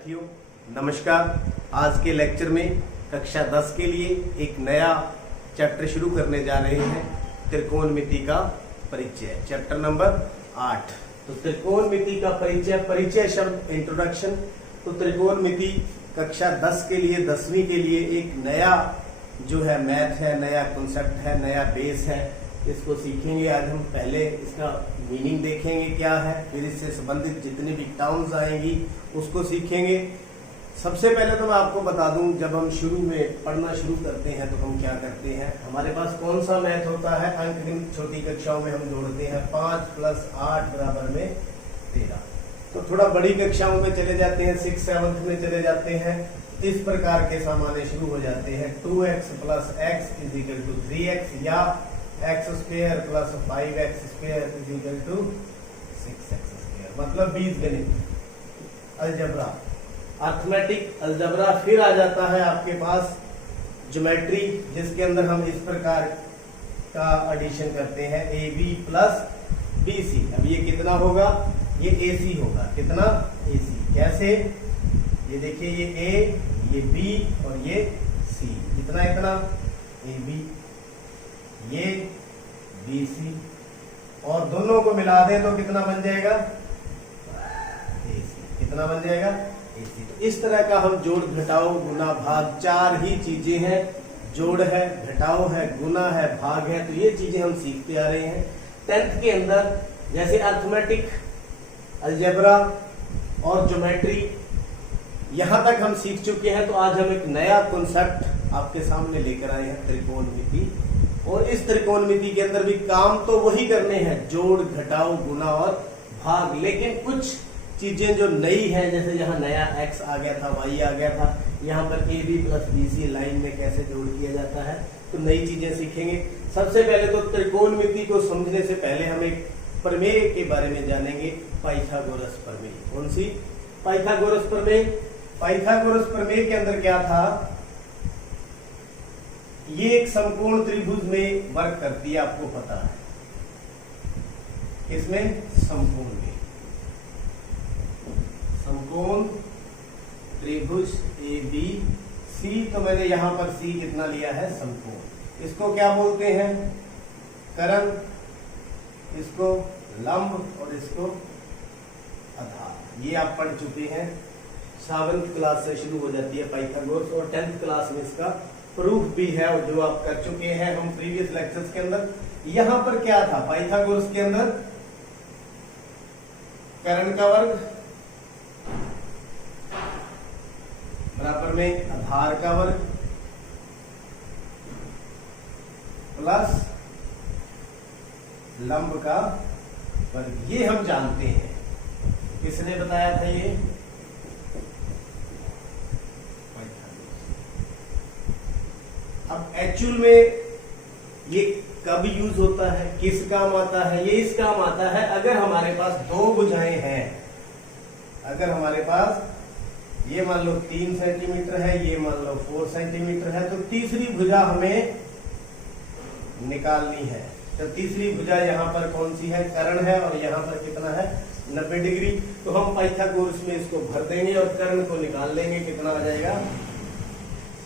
साथियों नमस्कार। आज के लेक्चर में कक्षा 10 के लिए एक नया चैप्टर शुरू करने जा रहे हैं, त्रिकोणमिति का परिचय, चैप्टर नंबर 8। तो त्रिकोणमिति का परिचय शब्द इंट्रोडक्शन। तो त्रिकोणमिति कक्षा 10 के लिए 10वीं के लिए एक नया जो है मैथ है, नया कॉन्सेप्ट है, नया बेस है। इसको सीखेंगे। आज हम पहले इसका मीनिंग देखेंगे क्या है, फिर इससे संबंधित जितनी भी टर्म्स आएंगी उसको सीखेंगे। सबसे पहले तो मैं आपको बता दूं, जब हम शुरू में पढ़ना शुरू करते हैं तो हम क्या करते हैं, हमारे पास कौन सा मैथ होता है, अंकगणित छोटी कक्षाओं में हम जोड़ते हैं 5 + 8 = 13। तो थोड़ा बड़ी कक्षाओं में चले जाते हैं, 6th 7th में चले जाते हैं, इस प्रकार के सामान्य शुरू हो जाते हैं। 2x + x = 3x या x² + 5x² = 6x², मतलब बीजगणित अलजबरा, अर्थमेटिक अलजबरा। फिर आ जाता है आपके पास ज्योमेट्री, जिसके अंदर हम इस प्रकार का एडिशन करते हैं, AB + BC। अब ये कितना होगा, ये AC होगा। कितना AC, कैसे, ये देखिए, ये A, ये B और ये C। इतना AB, ये BC, और दोनों को मिला दें तो कितना बन जाएगा, AC। कितना बन जाएगा, AC। तो इस तरह का हम जोड़, घटाओ, गुना, भाग, 4 ही चीजें हैं। जोड़ है, घटाओ है, गुना है, भाग है। तो ये चीजें हम सीखते आ रहे हैं। 10th के अंदर जैसे अर्थमेटिक, अलजेब्रा और ज्योमेट्री, यहां तक हम सीख चुके हैं। तो आज हम एक नया कॉन्सेप्ट आपके सामने लेकर आए हैं, त्रिकोणमिति। और इस त्रिकोणमिति के अंदर भी काम तो वही करने हैं, जोड़, घटाओ, गुना और भाग। लेकिन कुछ चीजें जो नई हैं, जैसे यहाँ नया x आ गया था, y आ गया था, यहाँ पर AB + BC लाइन में कैसे जोड़ किया जाता है, तो नई चीजें सीखेंगे। सबसे पहले तो त्रिकोणमिति को समझने से पहले हम एक प्रमेय के बारे में जानेंगे, पाइथागोरस प्रमेय। कौन सी, पाइथागोरस प्रमेय। पाइथागोरस प्रमेय के अंदर क्या था, ये एक समकोण त्रिभुज में वर्क करती है, आपको पता है। इसमें समकोण में, समकोण त्रिभुज ABC। तो मैंने यहां पर C कितना लिया है, समकोण। इसको क्या बोलते हैं, कर्ण, इसको लंब और इसको आधार। ये आप पढ़ चुके हैं, 7th क्लास से शुरू हो जाती है पाइथागोरस, और 10th क्लास में इसका प्रूफ भी है, और जो आप कर चुके हैं हम प्रीवियस लेक्चर्स के अंदर। यहां पर क्या था पाइथागोरस के अंदर, कर्ण का वर्ग बराबर में आधार का वर्ग प्लस लंब का वर्ग। ये हम जानते हैं, किसने बताया था ये, अब एक्चुअल में ये कब यूज होता है, किस काम आता है, ये इस काम आता है अगर हमारे पास दो भुजाएं हैं। अगर हमारे पास ये मान लो 3 सेंटीमीटर है, ये मान लो 4 सेंटीमीटर है, तो तीसरी भुजा हमें निकालनी है। तो तीसरी भुजा यहाँ पर कौन सी है, कर्ण है, और यहाँ पर कितना है, 90 डिग्री। तो हम पाइथागोरस में इसको भर देंगे और कर्ण को निकाल लेंगे। कितना आ जाएगा,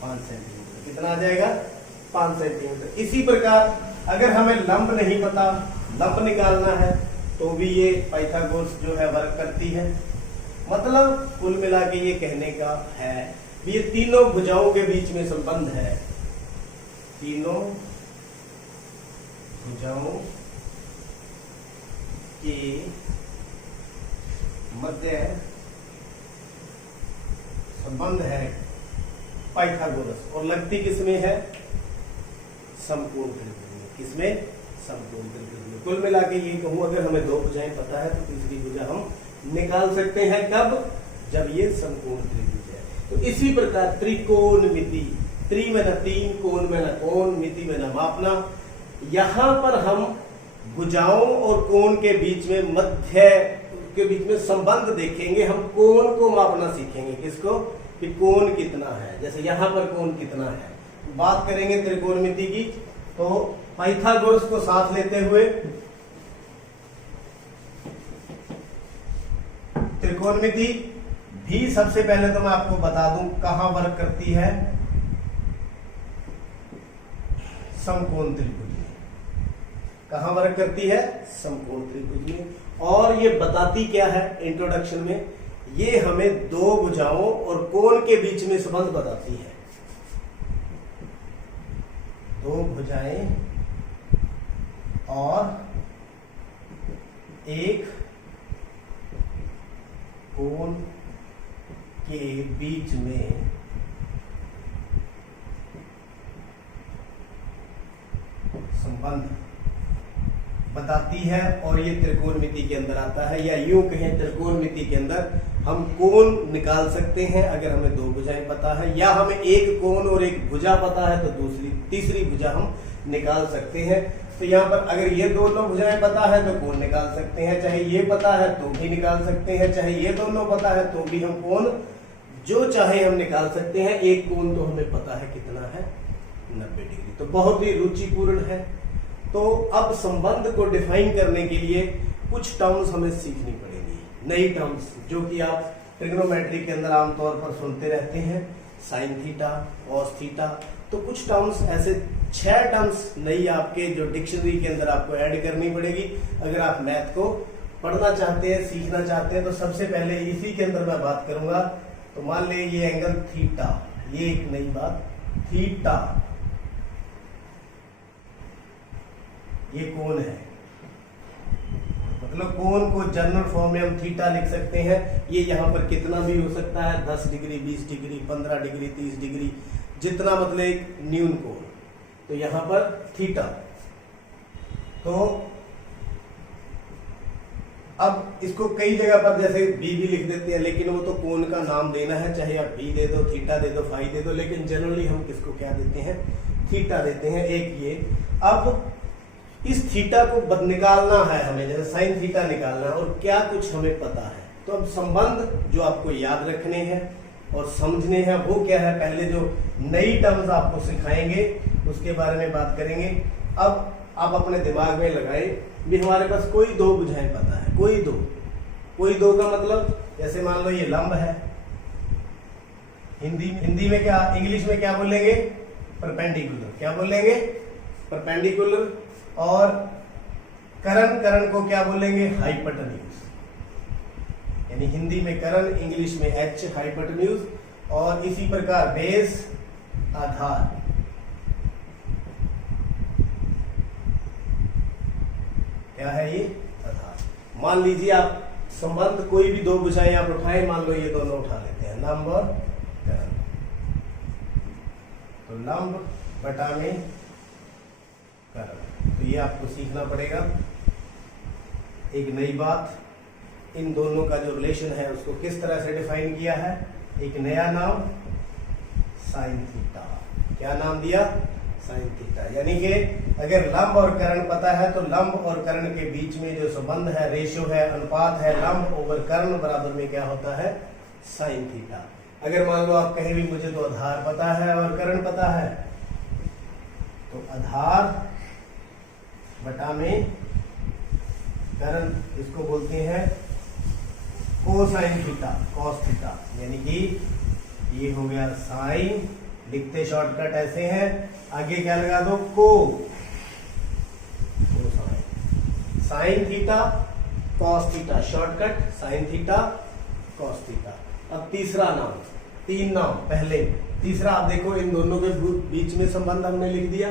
5 सेंटीमीटर। कितना आ जाएगा, 5 सेंटीमीटर। इसी प्रकार अगर हमें लंब नहीं पता, लंब निकालना है, तो भी ये पाइथागोरस जो है वर्क करती है। मतलब कुल मिला के ये कहने का है, ये तीनों भुजाओं के बीच में संबंध है, तीनों भुजाओं के मध्य संबंध है पाइथागोरस। और लगती किसमें है, समकोण त्रिभुज में। किसमें, समकोण त्रिभुज में। कुल मिला के ये कहूं, अगर हमें दो भुजाएं पता है तो तीसरी भुजा हम निकाल सकते हैं। कब, जब ये समकोण त्रिभुज है। तो इसी प्रकार त्रिकोणमिति, त्रि में न 3, कोण में न कोण, मिति में न मापना। यहां पर हम भुजाओं और कोण के बीच में, मध्य के बीच में संबंध देखेंगे। हम कोण को मापना सीखेंगे। किसको, कि कोण कितना है। जैसे यहां पर कोण कितना है, बात करेंगे त्रिकोणमिति की। तो पाइथागोरस को साथ लेते हुए त्रिकोणमिति भी सबसे पहले तो मैं आपको बता दूं कहां वर्क करती है, समकोण त्रिभुज में। कहां वर्क करती है, समकोण त्रिभुज में। और ये बताती क्या है इंट्रोडक्शन में, ये हमें दो भुजाओं और कोण के बीच में संबंध बताती है। दो भुजाएं और एक कोण के बीच में संबंध बताती है, और ये त्रिकोणमिति के अंदर आता है, या यूं कहें त्रिकोणमिति के अंदर हम कोण निकाल सकते हैं अगर हमें दो भुजाएं पता है, या हमें एक कोण और एक भुजा पता है तो तीसरी भुजा हम निकाल सकते हैं। तो यहाँ पर अगर ये दोनों भुजाएं पता है तो कोण निकाल सकते हैं, चाहे ये पता है तो भी निकाल सकते हैं, चाहे ये दोनों पता है तो भी हम कोण जो चाहे हम निकाल सकते हैं। एक कोण तो हमें पता है कितना है, 90 डिग्री, तो बहुत ही रुचिपूर्ण है। तो अब संबंध को डिफाइन करने के लिए कुछ टर्म्स हमें सीखनी पड़ेगी, नई टर्म्स जो कि आप ट्रिग्नोमेट्री के अंदर आमतौर पर सुनते रहते हैं, साइन थीटा, कॉस थीटा। तो कुछ टर्म्स ऐसे 6 टर्म्स नई आपके जो डिक्शनरी के अंदर आपको ऐड करनी पड़ेगी अगर आप मैथ को पढ़ना चाहते हैं, सीखना चाहते हैं। तो सबसे पहले इसी के अंदर मैं बात करूंगा। तो मान ले ये एंगल थीटा, ये एक नई बात, थीटा ये कोण है, मतलब कोण को जनरल फॉर्म में हम थीटा लिख सकते हैं। ये यहाँ पर कितना भी हो सकता है, 10 डिग्री, 20 डिग्री, 15 डिग्री, 30 डिग्री, जितना मतलब एक न्यून कोण। तो यहाँ पर थीटा। तो अब इसको कई जगह पर जैसे बी भी लिख देते हैं, लेकिन वो तो कोण का नाम देना है, चाहे आप बी दे दो, थीटा दे दो, फाई दे दो, लेकिन जनरली हम किसको क्या देते हैं, थीटा देते हैं। एक ये, अब इस थीटा को निकालना है हमें, जैसे साइन थीटा निकालना है, और क्या कुछ हमें पता है। तो अब संबंध जो आपको याद रखने हैं और समझने हैं वो क्या है, पहले जो नई टर्म्स आपको सिखाएंगे उसके बारे में बात करेंगे। अब आप अपने दिमाग में लगाए भी हमारे पास कोई दो भुजाएं पता है, कोई दो का मतलब जैसे मान लो ये लंब है, हिंदी में क्या, इंग्लिश में क्या बोलेंगे, परपेंडिकुलर। क्या बोलेंगे, परपेंडिकुलर। और करण को क्या बोलेंगे, हाइपोटेन्यूज। यानी हिंदी में करण, इंग्लिश में एच, हाइपोटेन्यूज। और इसी प्रकार बेस, आधार। क्या है ये, आधार। मान लीजिए आप संबंध कोई भी दो भुजाएं आप उठाएं, मान लो ये दोनों उठा लेते हैं, लंब और करण। तो लंब बटा में करण, तो ये आपको सीखना पड़ेगा। एक नई बात, इन दोनों का जो रिलेशन है उसको किस तरह से डिफाइन किया है, एक नया नाम, साइन थीटा। क्या नाम दिया, साइन थीटा। यानी कि अगर लंब और करण पता है तो लंब और करण के बीच में जो संबंध है, रेशियो है, अनुपात है, लंब ओवर कर्ण बराबर में क्या होता है, साइन थीटा। अगर मान लो आप कहें भी मुझे तो आधार पता है और करण पता है, तो आधार बटा में करण, इसको बोलते हैं कोसाइन थीटा, कॉस थीटा। यानी कि ये हो गया साइन, लिखते शॉर्टकट ऐसे हैं, आगे क्या लगा दो, sine theta cos theta, shortcut sine theta cos theta. अब तीसरा नाम, 3 नाम पहले, तीसरा आप देखो इन दोनों के बीच में संबंध हमने लिख दिया,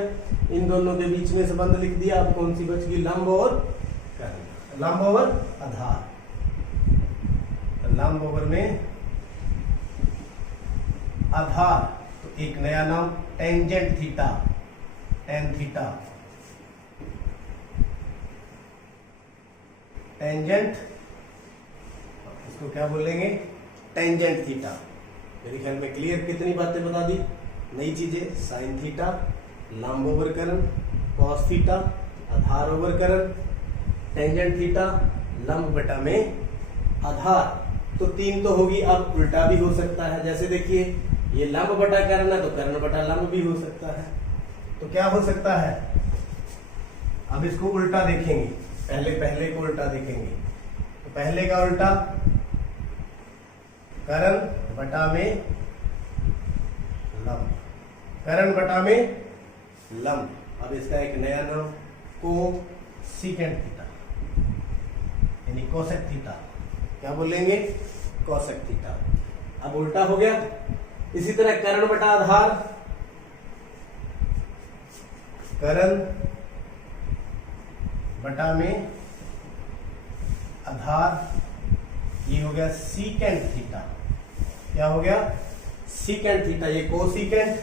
इन दोनों के बीच में संबंध लिख दिया। अब कौन सी बच गई, लंब और कर्ण, लंब और आधार। लंब ओवर में आधार, तो एक नया नाम tangent theta, tan theta, tangent, इसको क्या बोलेंगे, टेंजेंट थीटा। मेरे ख्याल में क्लियर, कितनी बातें बता दी, नई चीजें, साइन थीटा, लंब ओवर करण, कॉस थीटा, आधार ओवर करण, टेंजेंट थीटा, लंब बटा में आधार। तो 3 तो होगी। अब उल्टा भी हो सकता है, जैसे देखिए ये लंब बटा कर्ण है तो कर्ण बटा लंब भी हो सकता है। तो क्या हो सकता है, अब इसको उल्टा देखेंगे, पहले को उल्टा देखेंगे। तो पहले का उल्टा करण बटा में लंब, करण बटा में लंब। अब इसका एक नया नाम कोसेकेंट थीटा, यानी कोसेक थीटा। क्या बोलेंगे? Cosec theta. अब उल्टा हो गया। इसी तरह करण बटा आधार, करण बटा में आधार, ये हो गया सीकेंट थीटा। क्या हो गया? Secant theta. ये कोसीकेंट,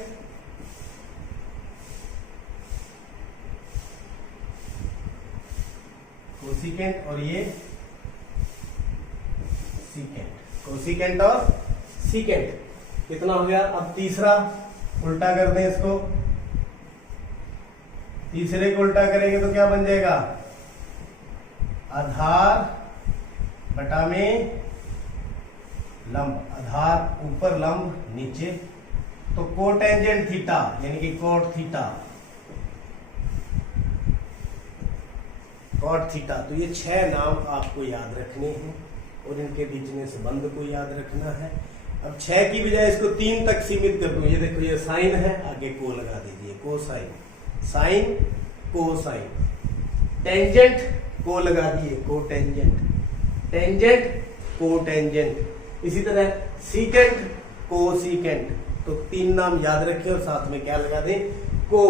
कोसीकेंट और ये सीकेंट, कोसीकेंट और सीकेंट। कितना हो गया? अब तीसरा उल्टा कर दें इसको, तीसरे को उल्टा करेंगे तो क्या बन जाएगा? आधार बटा में लंब, आधार ऊपर लंब नीचे, तो कोटेंजेंट थीटा यानी कि कोट थीटा, कोट थीटा। तो ये 6 नाम आपको याद रखने हैं और इनके बीच में संबंध को याद रखना है। अब 6 की बजाय इसको 3 तक सीमित कर दूं। ये देखो, ये साइन है, आगे को लगा दीजिए, कोसाइन, साइन कोसाइन, टेंजेंट को लगा दिए, कोटेंजेंट, टेंजेंट कोटेंजेंट। इसी तरह सीकेंट कोसीकेंट। तो 3 नाम याद रखें और साथ में क्या लगा दें? को।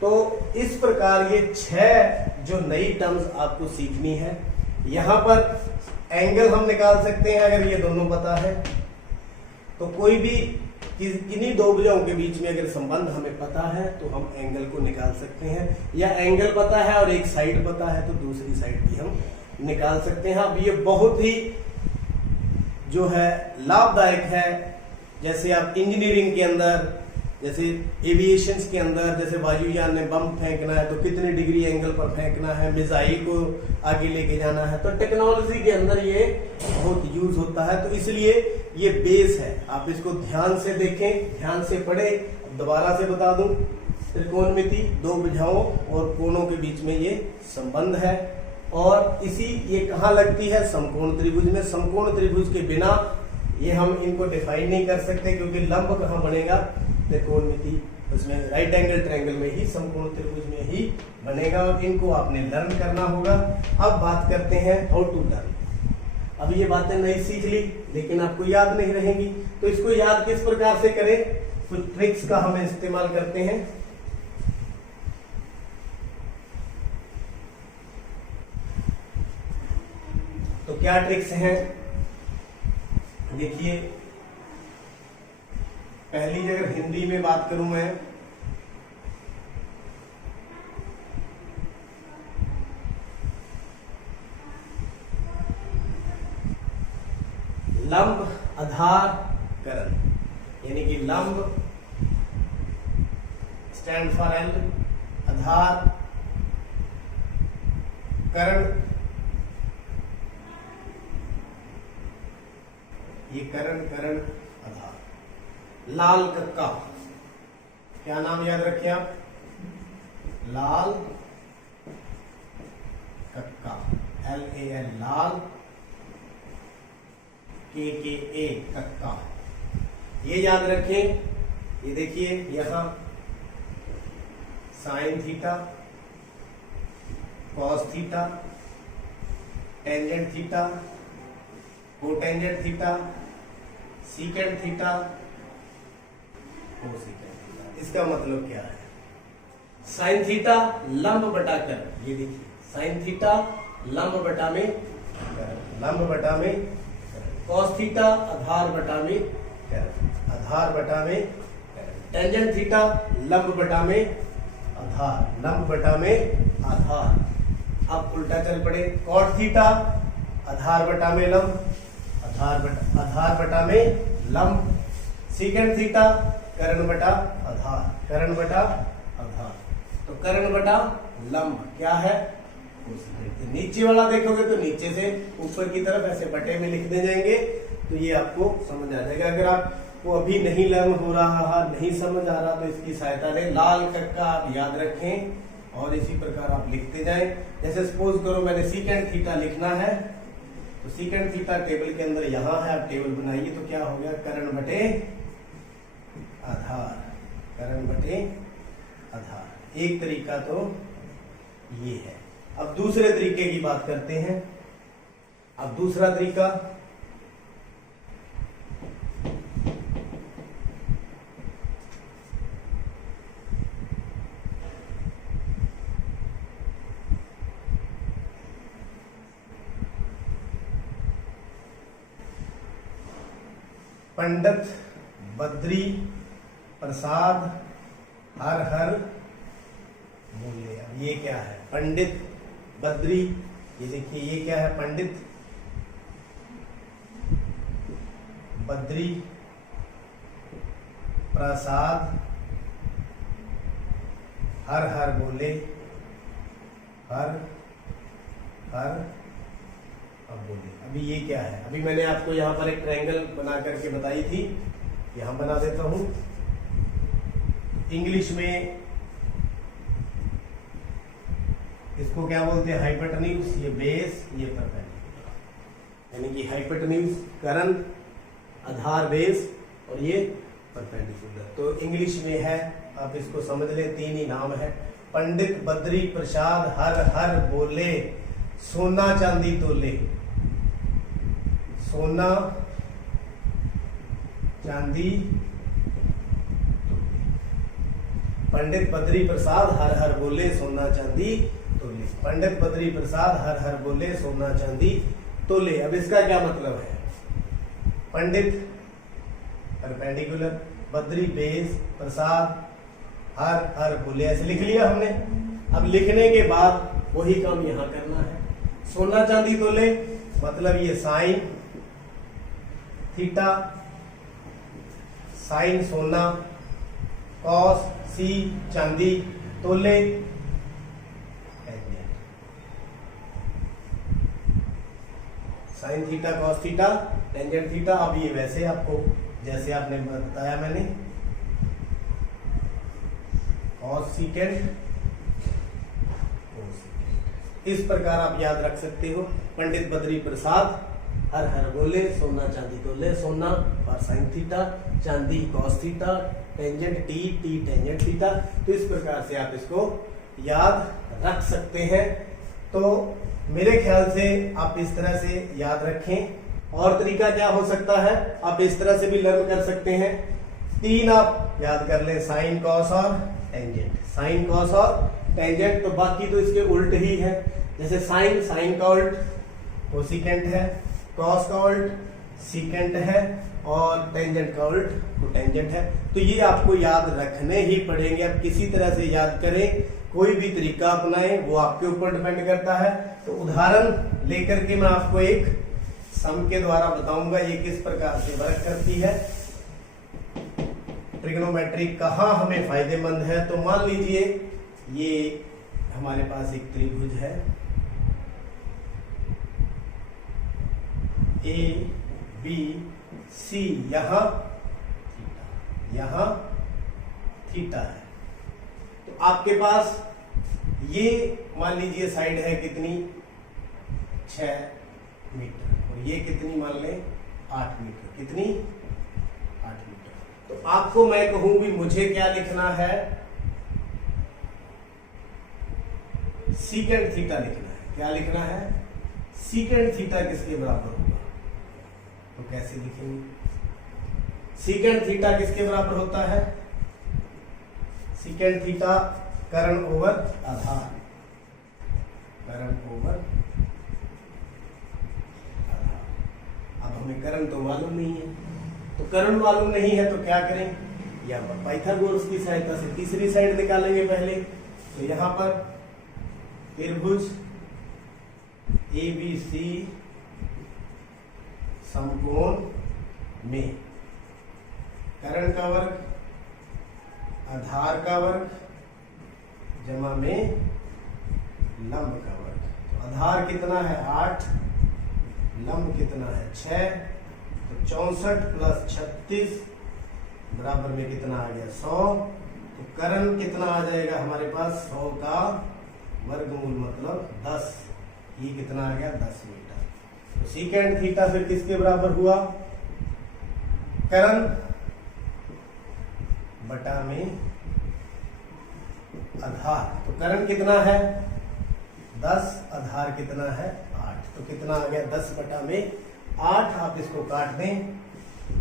तो इस प्रकार ये 6 जो नई टर्म्स आपको सीखनी है। यहां पर एंगल हम निकाल सकते हैं अगर ये दोनों पता है तो। कोई भी इन्हीं दो भुजाओं के बीच में अगर संबंध हमें पता है तो हम एंगल को निकाल सकते हैं, या एंगल पता है और एक साइड पता है तो दूसरी साइड भी हम निकाल सकते हैं। अब ये बहुत ही जो है लाभदायक है। जैसे आप इंजीनियरिंग के अंदर, जैसे एविएशन के अंदर, जैसे वायुयान ने बम फेंकना है तो कितने डिग्री एंगल पर फेंकना है, मिसाइल को आगे लेके जाना है, तो टेक्नोलॉजी के अंदर ये बहुत यूज होता है। तो इसलिए ये बेस है। आप इसको ध्यान से देखें, ध्यान से पढ़ें। दोबारा से बता दूं, त्रिकोणमिति दो भुजाओं और कोणों के बीच में ये संबंध है। और इसी ये कहाँ लगती है? समकोण त्रिभुज में। समकोण त्रिभुज के बिना ये हम इनको डिफाइन नहीं कर सकते, क्योंकि लंब कहाँ बनेगा? त्रिकोणमिति, उसमें राइट एंगल ट्रायंगल में ही, समकोण त्रिभुज में ही बनेगा। और इनको आपने लर्न करना होगा। अब बात करते हैं हाउ टू लर्न। अब ये बातें नहीं सीख ली लेकिन आपको याद नहीं रहेंगी, तो इसको याद किस प्रकार से करें? कुछ ट्रिक्स का हम इस्तेमाल करते हैं। तो क्या ट्रिक्स हैं? देखिए, पहली अगर हिंदी में बात करूं मैं, लंब आधार करण, यानी कि लंब स्टैंड फॉर एल, आधार, करण, ये करण, करण, आधार। लाल कक्का, क्या नाम याद रखें आप? लाल कक्का, LAL, लाल, KKA, कक्का। ये याद रखें। ये देखिए यहां sine theta, cos theta, tangent theta, cotangent theta, secant theta, cosecant theta. इसका मतलब क्या है? साइन थीटा लंब बटा कर, ये देखिए साइन थीटा लंब बटा में कर, लंब बटा में कर, कॉस थीटा आधार बटा में कर, आधार बटा में कर, टेंजेंट थीटा लंब बटा में आधार, लंब बटा में आधार। अब उल्टा चल पड़े, कॉट थीटा आधार बटा में लंब, आधार बटा में लंब, सीकेंट थीटा कर्ण बटा आधार, कर्ण बटा आधार। तो कर्ण बटा लंब क्या है? नीचे वाला देखोगे तो नीचे से ऊपर की तरफ ऐसे बटे में लिख दे जाएंगे, तो ये आपको समझ आ जाएगा। अगर आपको अभी नहीं लर्न हो रहा, नहीं समझ आ रहा, तो इसकी सहायता लें। लाल कक्का आप याद रखें और इसी प्रकार आप लिखते जाएं। जैसे सपोज करो मैंने सीकेंट थीटा लिखना है, तो सीकेंड थीटा टेबल के अंदर यहां है, आप टेबल बनाइए तो क्या हो गया, करण बटे आधार, करण बटे आधार। एक तरीका तो ये है। अब दूसरे तरीके की बात करते हैं। अब दूसरा तरीका, पंडित बद्री प्रसाद हर हर बोले। अब ये क्या है, पंडित बद्री, ये देखिए ये क्या है, पंडित बद्री प्रसाद हर हर बोले, हर हर अब बोले। अभी ये क्या है, अभी मैंने आपको यहां पर एक ट्रायंगल बना करके बताई थी, यहां बना देता हूं। इंग्लिश में इसको क्या बोलते हैं, हाइपोटेन्यूज, ये बेस, ये परपेंडिकुलर, यानी कि हाइपोटेन्यूज करण, आधार बेस, और ये परपेंडिकुलर। तो इंग्लिश में है, आप इसको समझ ले, तीन ही नाम है। पंडित बद्री प्रसाद हर हर बोले, सोना चांदी तोले, सोना चांदी तोले। पंडित बद्री प्रसाद हर हर बोले, सोना चांदी तोले। पंडित बद्री प्रसाद हर हर बोले, सोना चांदी तोले। अब इसका क्या मतलब है, पंडित परपेंडिकुलर, बद्री बेस, प्रसाद हर हर बोले, ऐसे लिख लिया हमने। अब लिखने के बाद वही काम यहां करना है। सोना चांदी तोले मतलब ये साइन थीटा, साइन सोना, कॉस सी चांदी, तोले sine theta cos theta tangent theta. अब ये वैसे आपको जैसे आपने बताया मैंने, कॉस सीकेंड, इस प्रकार आप याद रख सकते हो। पंडित बद्री प्रसाद हर हर बोले, सोना चांदी तोले, सोना और साइन थीटा, चांदी cos theta, tangent T, T tangent theta. तो इस प्रकार से आप इसको याद रख सकते हैं। तो मेरे ख्याल से आप इस तरह से याद रखें। और तरीका क्या हो सकता है, आप इस तरह से भी लर्न कर सकते हैं। तीन आप याद कर लें, साइन कॉस और टेंजेंट, साइन कॉस और टेंजेंट। तो बाकी तो इसके उल्ट ही है, जैसे साइन, साइन का उल्ट कोसिकेंट है, कॉस का उल्ट सीकेंट है, और टेंजेंट का उल्ट कोटेंजेंट है। तो ये आपको याद रखने ही पड़ेंगे। आप किसी तरह से याद करें, कोई भी तरीका अपनाएं, वो आपके ऊपर डिपेंड करता है। तो उदाहरण लेकर के मैं आपको एक सम के द्वारा बताऊंगा ये किस प्रकार से वर्क करती है। ट्रिग्नोमेट्री कहाँ हमें फायदेमंद है, तो मान लीजिए ये हमारे पास एक त्रिभुज है, ए बी सी, यहां थीटा है। तो आपके पास ये मान लीजिए साइड है कितनी, 6 मीटर, और ये कितनी मान लें, 8 मीटर, कितनी, 8 मीटर। तो आपको मैं कहूं भी मुझे क्या लिखना है, सीकेंड थीटा लिखना है। क्या लिखना है, सीकेंड थीटा किसके बराबर होगा, तो कैसे लिखेंगे, सीकेंड थीटा किसके बराबर होता है, सीकेंड थीटा करण ओवर आधार, करण ओवर आधार। अब हमें करण तो मालूम नहीं है, तो करण मालूम नहीं है तो क्या करें, या पाइथागोरस की सहायता से तीसरी साइड निकालेंगे पहले। तो यहां पर त्रिभुज ABC समकोण में करण का वर्ग आधार का वर्ग जमा में लंब का वर्ग। तो आधार कितना है 8, लंब कितना है 6, तो 64 प्लस 36 बराबर में कितना आ गया 100। तो करण कितना आ जाएगा हमारे पास, 100 का वर्गमूल मतलब 10, ये कितना आ गया 10 मीटर। तो सीकेंड थीटा फिर किसके बराबर हुआ, करण बटा में आधार। तो करण कितना है 10, आधार कितना है 8, तो कितना आ गया 10 बटा में 8। आप इसको काट दें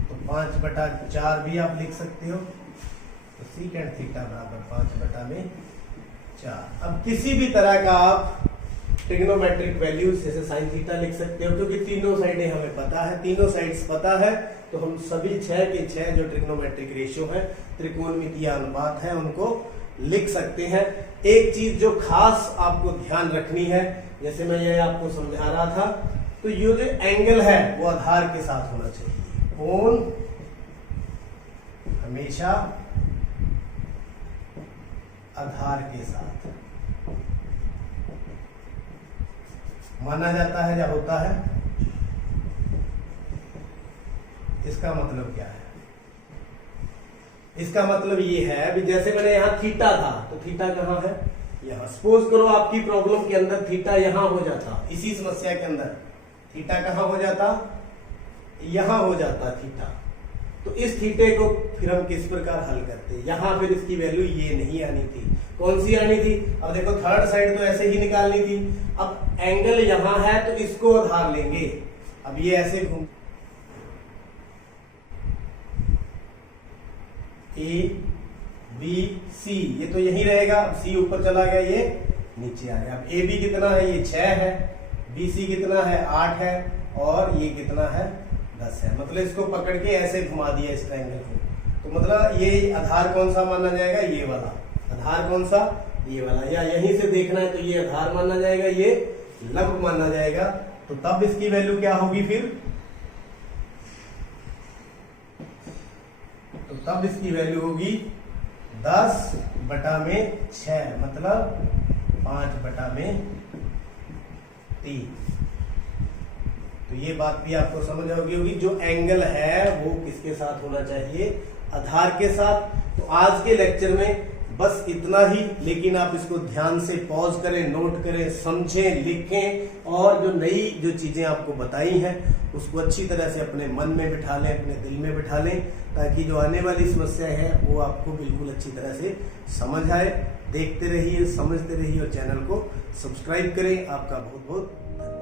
तो 5 बटा 4 भी आप लिख सकते हो। तो सीकेंड थीटा बराबर 5 बटा में 4। अब किसी भी तरह का आप ट्रिग्नोमेट्रिक वैल्यूज जैसे साइन थीटा लिख सकते हो, क्योंकि तीनों साइडें हमें पता है, तीनों साइड्स पता है, तो हम सभी 6 के 6 जो ट्रिग्नोमेट्रिक रेशियो है, त्रिकोणमितीय अनुपात है, उनको लिख सकते हैं। एक चीज जो खास आपको ध्यान रखनी है, जैसे मैं ये आपको समझा रहा था, तो ये जो एंगल है वो आधार के साथ होना चाहिए। कोण हमेशा आधार के साथ माना जाता है या होता है। इसका मतलब क्या है, इसका मतलब ये है भी जैसे मैंने यहां थीटा था, तो थीटा कहां है, यहां। सपोज करो आपकी प्रॉब्लम के अंदर थीटा यहां हो जाता, इसी समस्या के अंदर थीटा कहां हो जाता, यहां हो जाता थीटा। तो इस थीटे को फिर हम किस प्रकार हल करते, यहां फिर इसकी वैल्यू ये नहीं आनी थी, कौन सी आनी थी, अब देखो थर्ड साइड तो ऐसे ही निकालनी थी। अब एंगल यहां है तो इसको आधार लेंगे, अब ये ऐसे घूम ए बी सी, ये तो यही रहेगा। अब सी ऊपर चला गया, ये नीचे आ गया। अब ए बी कितना है, ये 6 है, बी सी कितना है 8 है, और ये कितना है 10 है। मतलब इसको पकड़ के ऐसे घुमा दिया इस ट्रायंगल को, तो मतलब ये आधार कौन सा माना जाएगा, ये वाला आधार कौन सा, ये वाला। या यहीं से देखना है तो ये आधार माना जाएगा, ये लंब माना जाएगा। तो तब इसकी वैल्यू क्या होगी फिर, तो तब इसकी वैल्यू होगी 10 बटा में 6, मतलब 5 बटा में 3। तो ये बात भी आपको समझ आ गई होगी, जो एंगल है वो किसके साथ होना चाहिए, आधार के साथ। तो आज के लेक्चर में बस इतना ही, लेकिन आप इसको ध्यान से पॉज करें, नोट करें, समझें, लिखें, और जो नई जो चीजें आपको बताई हैं उसको अच्छी तरह से अपने मन में बिठा लें, अपने दिल में बिठा लें, ताकि जो आने वाली समस्या है वो आपको बिल्कुल अच्छी तरह से समझ आए। देखते रहिए, समझते रहिए, और चैनल को सब्सक्राइब करें। आपका बहुत बहुत धन्यवाद।